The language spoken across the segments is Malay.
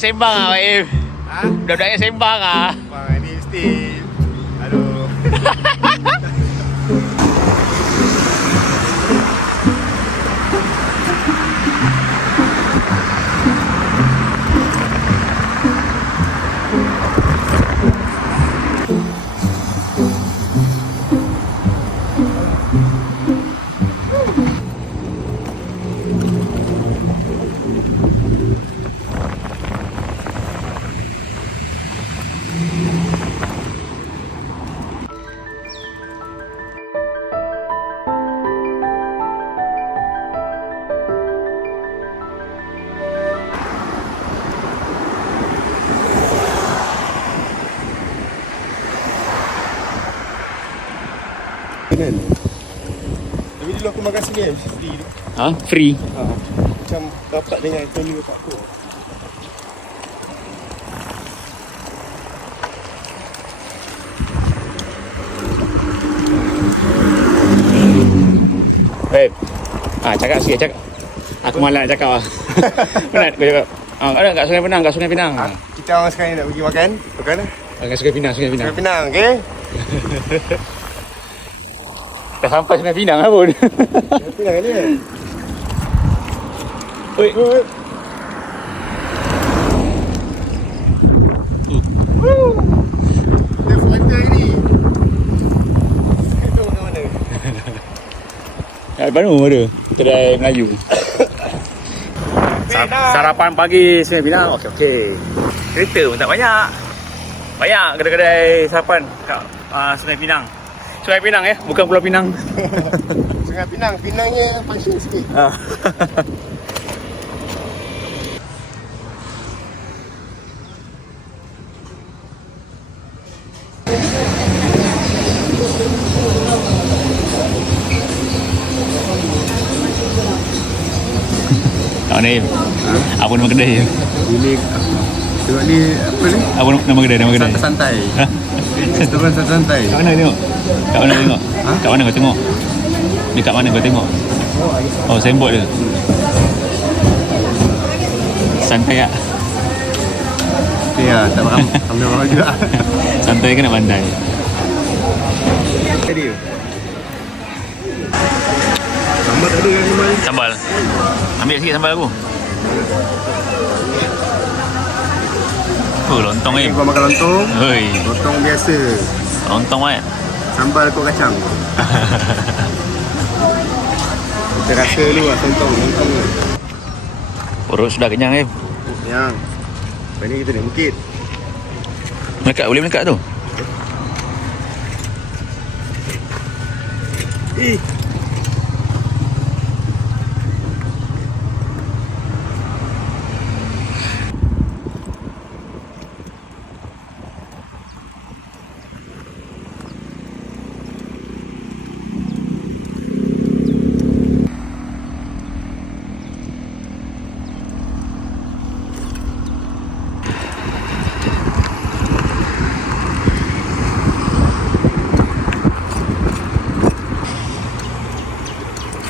sembang ah, Pak Im. Ha? Budak-budaknya sembang ah. Bang, ni mesti. Aduh. Kan? Tapi dulu aku makan sini free tu. Ha? Free. Ha. Macam dapat dengan ekonomi bapak aku. Babe. Cakap sikit cakap. Aku malas nak cakap ah. Penat kau cakap. Ada kat Sungai Pinang, kat Sungai Pinang. Kita orang sekarang ni nak pergi makan. Makan lah. Kat Sungai Pinang, Sungai Pinang. Sungai Pinang, okey? Dah sampai Sungai Pinang lah pun. Sungai Pinang ni kan? Oi. Dia frontier ni. Itu makan mana? Kat Bandung ada. Kedai Melayu. Sarapan pagi Sungai Pinang. Okey. Kereta pun tak banyak. Banyak kedai-kedai sarapan kat Sungai Pinang. Sungai Pinang ya, bukan Pulau Pinang. Sungai Pinang, Pinangnya function sikit. Kat mana Im? Apa nama kedai Im? Ini tengok ni apa ni? Apa nama kedai? Santai. Restoran santai. Kat mana tengok? Kat mana tengok? Kat mana kau tengok? Dekat mana kau tengok? Oh, signboard dia. Santai tak? Ya, tak faham. Ambil orang juga. Santai ke nak pandai? Jadi. Sambal tak ada kan sambal? Sambal. Ambil sikit sambal aku. Lontong Ni Im. kau makan lontong. Hoi. Lontong biasa. Lontong kan? Sambal kau kacang. Kita rasa dulu lah lontong tu. Perut sudah kenyang Im. Yang. Lepas ni kita naik bukit. Melekat, boleh melekat tu?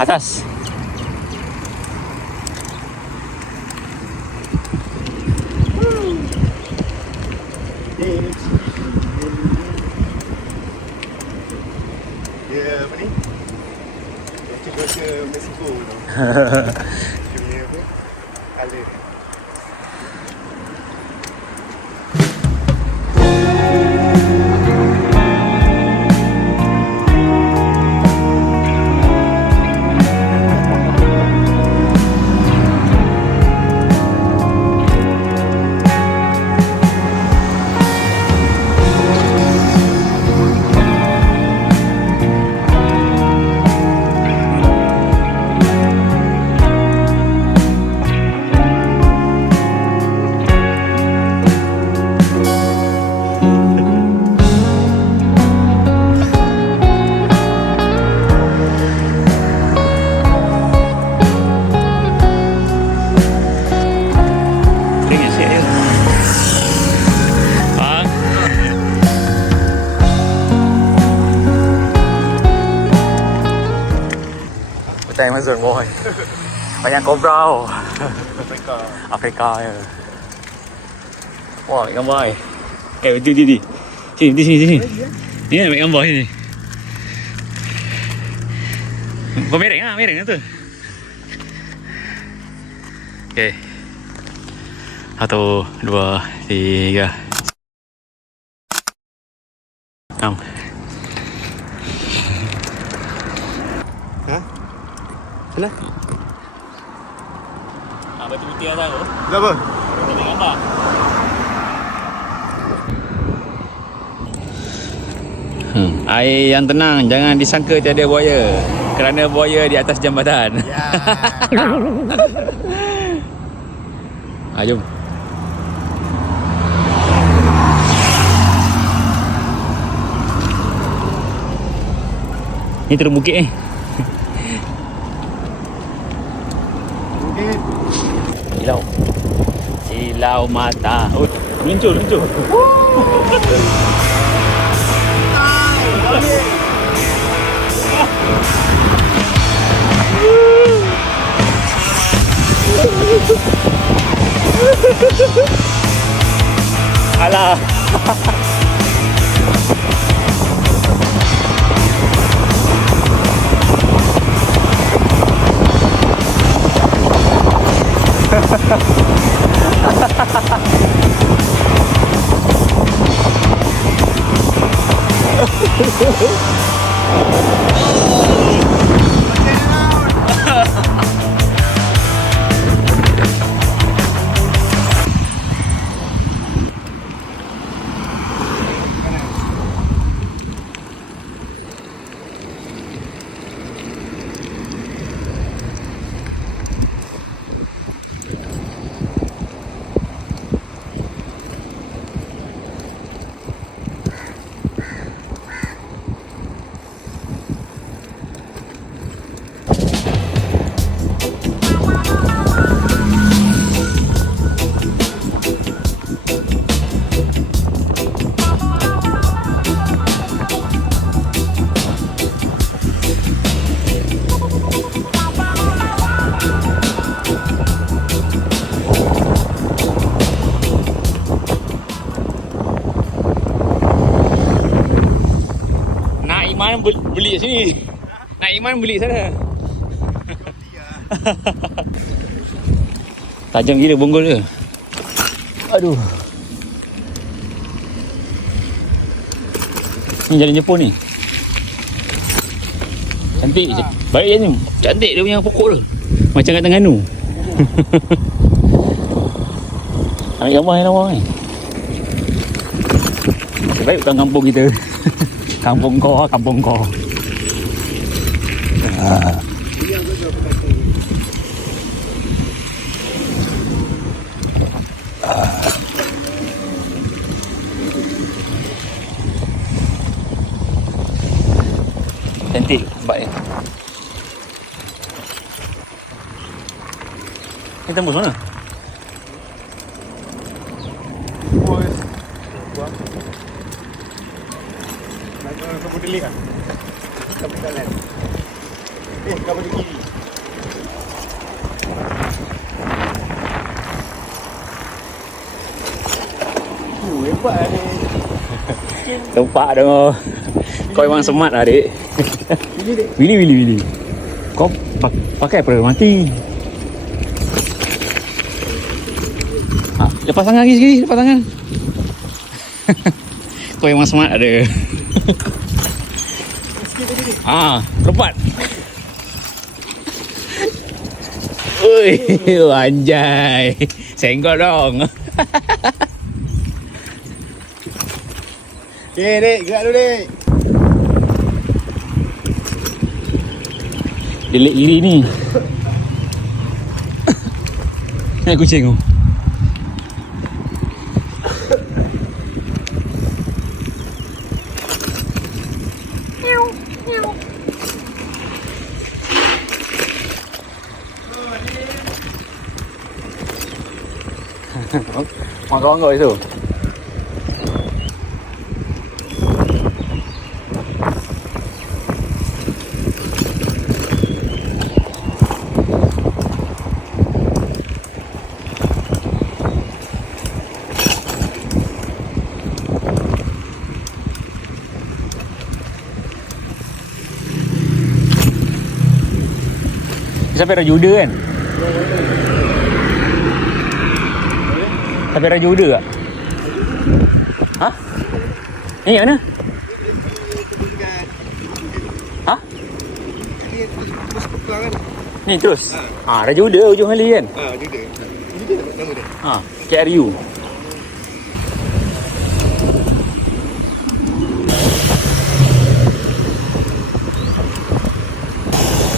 Atas. Dia apa ni? Cuaca Mexico tu. Dia punya apa? Colour. Betul Amazon boy. Banyak kobra tau. Afrika. Afrika je. Wah, ambil gambar ni. Di. Sini. Ni ambil gambar sini. Mereng tu. Okey. 1, 2, 3. 6. Ha? Sana? Batu putih atas tu. Kenapa? Ambil gambar. Air yang tenang, jangan disangka tiada buaya. Kerana buaya di atas jambatan. Ya. Jom. Ni turun bukit ni. Okey. Silau mata. Oh, luncur. Alah. Iman beli kat sini. Nak Iman beli sana. Tajam gila bonggol dia. Aduh. Ni jalan Jepun ni. Cantik. Baik je ni. Cantik dia punya pokok tu. Macam kat Terengganu. Ambil gambar yang lawa ni. Baik bukan kampung kita. Kampung kau. Cantik tempatnya. Ni tembus mana? Kamu delik kan? Kamu kanan. Kamu di kiri. Hebat ni. Tempat dah. Kau memang smart lah, adik. Willy. Kau pakai apa mati? Lepas tangan lagi sekali, lepas tangan. Kau memang smart ada. Lompat. Oi, anjay. Senggol dong. Okay, dek, gerak dulu, dek. Delik gili ni. Nak kucing tu. Kawan kau itu. sampai Raja Uda kan? Sampai Raja Uda tak? Hah? Ni kat mana? Hah? Ni terus? Raja Uda ujung kali kan? Raja Uda. Raja Uda nama dia? KRU.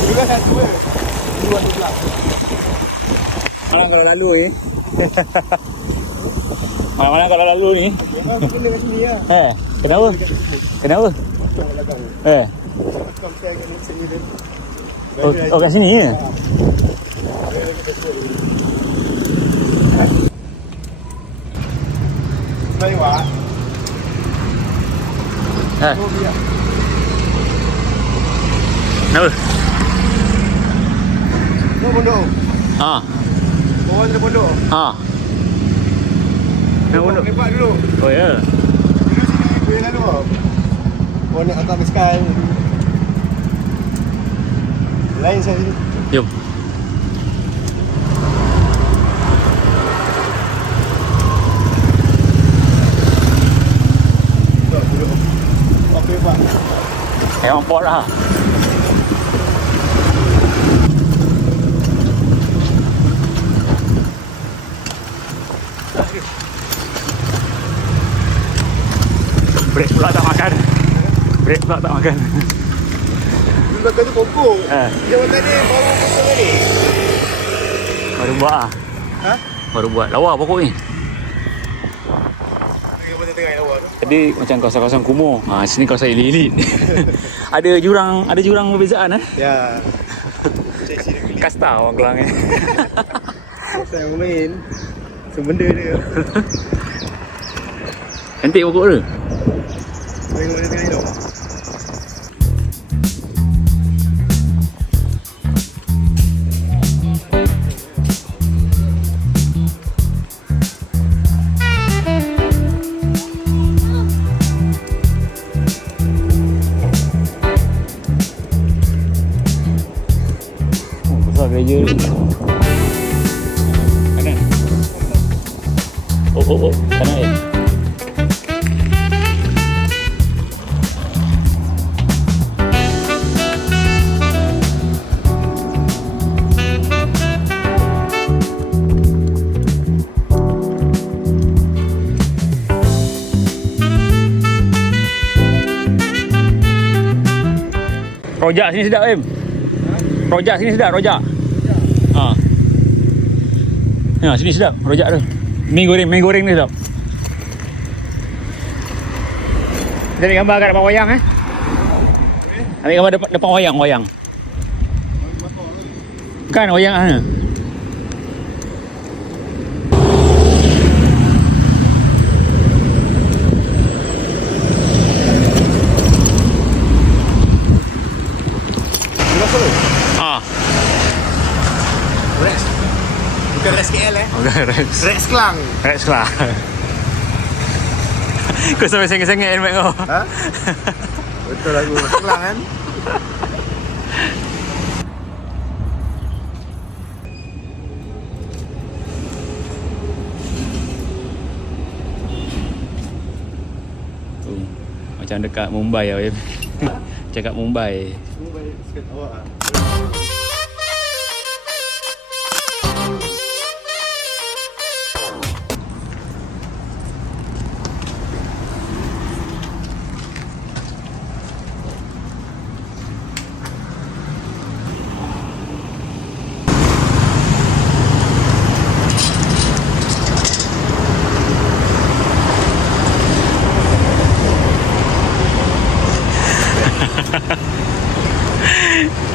Dulu kan dua. Dua sebelah. Malam kalau lalu ni. Malam-malam kalau lalu ni. Memang kena kat sini lah. Kenapa? Kenapa? Compare dengan sini dia. Kat sini ya? Baik wak. Kenapa? Kau pondok. Bawah ada pondok. Kenapa pondok? Lepak dulu. Oh ya. Dulu sini boleh lalu tau. Kau nak atas Meskai. Lain saya sini. Jom. Okey pak. Tengok port lah. Break pula tak makan. Break pula tak makan. Dulu belakang tu pokok. Jawatan ni baru potong tadi. Baru buat lah. Baru buat. Lawa pokok ni. Tengah lawa tu. Tadi macam kawasan-kawasan kumuh. Sini kawasan elit-elit. Ada jurang perbezaan Ya. Cik sini beli. Kasta orang Kelang ni. Saya main. Sebenda dia. Cantik pokok tu. Tengok dia tengah hidup. Besar gereja ni. Kanan. Oh. Kanan ya. Rojak sini sedap, Em. Rojak sini sedap, rojak. Sini sedap, rojak tu. Mi goreng ni sedap. Kita ambil gambar kat depan wayang Ambil gambar depan wayang. Kan wayang sana. Bukan Rex KL Rex Kelang. Rex Kelang. Kau sampai sengit-sengit helmet kau. Betul lagu Rex Kelang kan. Macam dekat Mumbai lah. Cakap Mumbai. Mumbai sekat awak.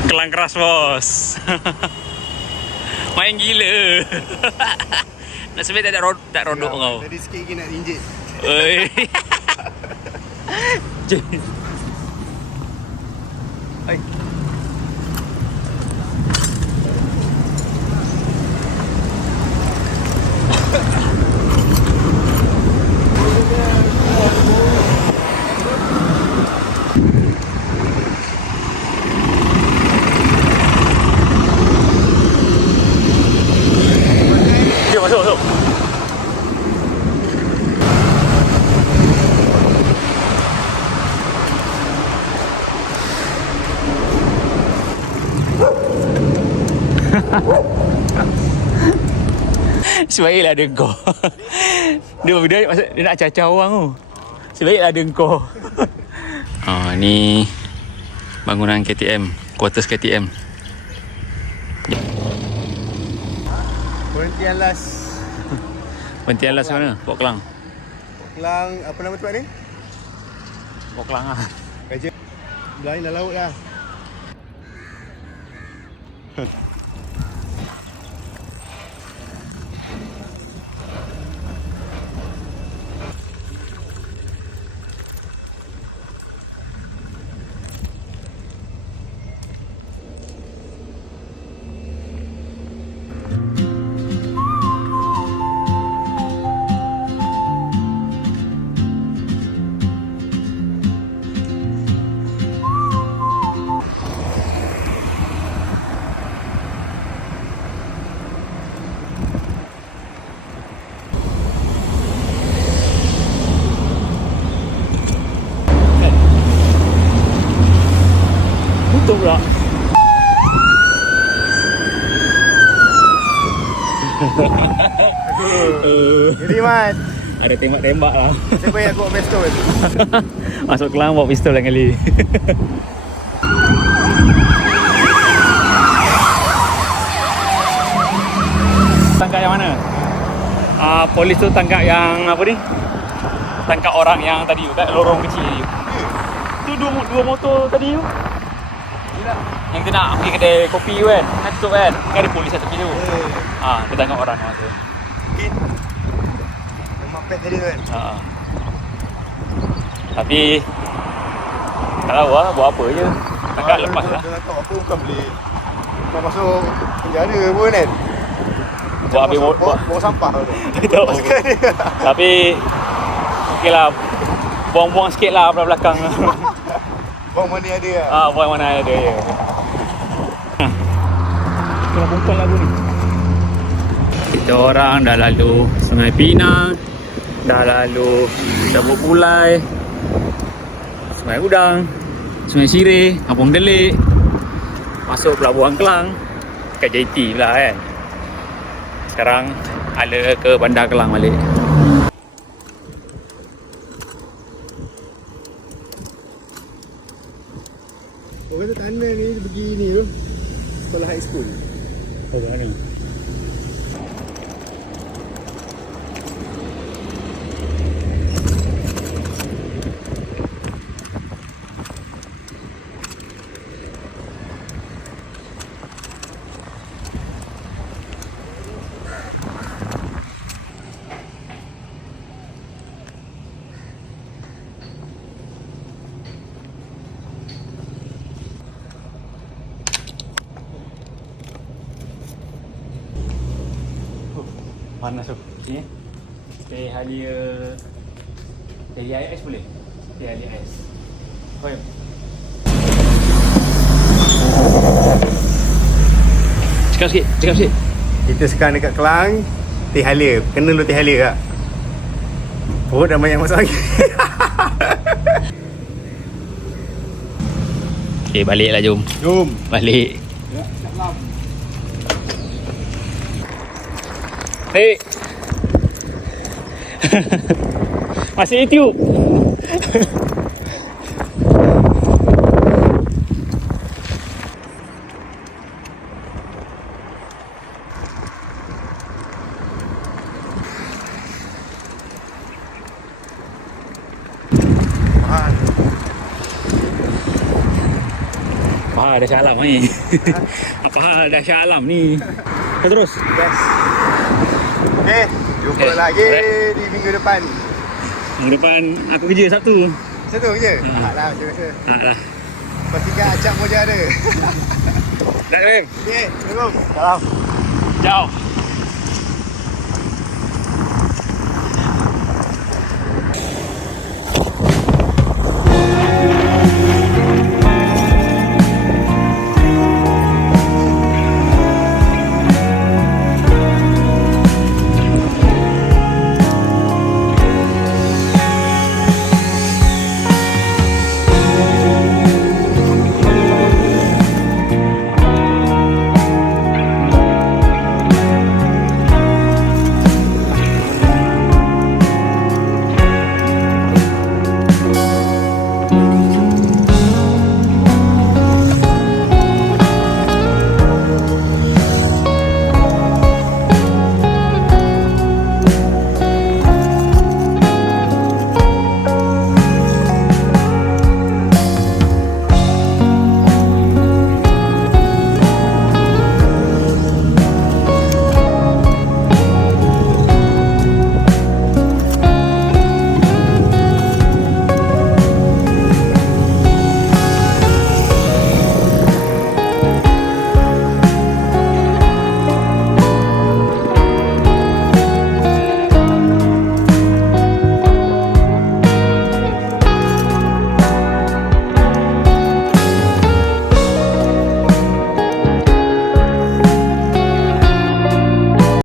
Kelang keras bos. Main gila. Nak sebut tak rodok kau. Tadi sikit lagi nak injek. Oi. Hai. Sebaiklah ada kau. Dia nak cacau orang tu. Sebaiklah ada kau. Ni bangunan KTM, quarters KTM. Berhentian last. Berhentian last mana? Port Klang. Kelang, apa nama tempat ni? Port Klang lah. Raja. Lain dah laut dah. Tutup pula. Jadi Mat, Ada tembak-tembak lah. siapa yang bawa pistol? Masuk Kelang bawa pistol lain kali. Tangkap yang mana? Polis tu tangkap yang apa ni? Tangkap orang yang tadi tu, kat lorong kecil tadi. Tu dua motor tadi tu. Yang kita nak pergi kedai kopi tu kan. Kan tutup kan. Kan ada polis kat tepi tu. Dia tangkap orang tu. Memang pet tadi tu kan? Tapi tak tahu lah buat apa je. Tangkap lepas lah. Dia nak tahu apa bukan boleh. Kau masuk penjara pun kan? Buat habis bawa sampah tu. Tahu. Pasukan dia. Tapi okey lah. Buang-buang sikit lah belakang. Bawa mana ada lah. Buang mana ada je. Kalau perempuan lagu ni. Kita orang dah lalu Sungai Pinang, dah lalu Cabuk Pulai, Sungai Udang, Sungai Sireh, Kampung Delik, masuk Pelabuhan Kelang, kat JT pula kan. Sekarang ala ke Bandar Kelang balik. Orang kata tanah ni pergi ni tu. Sekolah high school. Oh, mana? Panas tu. Sini. Teh halia. Teh ais boleh? Teh halia ais. Faham? Cakap sikit. Kita sekarang dekat Kelang. Teh halia. Kena lu teh halia kak. Perut dah banyak masuk lagi. Okay, baliklah jom. Jom. Balik. Ya, salam. Hey. Masih YouTube. Apa hal dah Shah Alam ni? Apa hal dah Shah Alam ni? Terus. Yes. Okay, jumpa lagi di minggu depan. Minggu depan aku kerja Sabtu. Satu je? Taklah macam biasa. Taklah. Pastikan acap moja ada. Dah, Rem. Okay, Assalamualaikum. Salam. Ciao.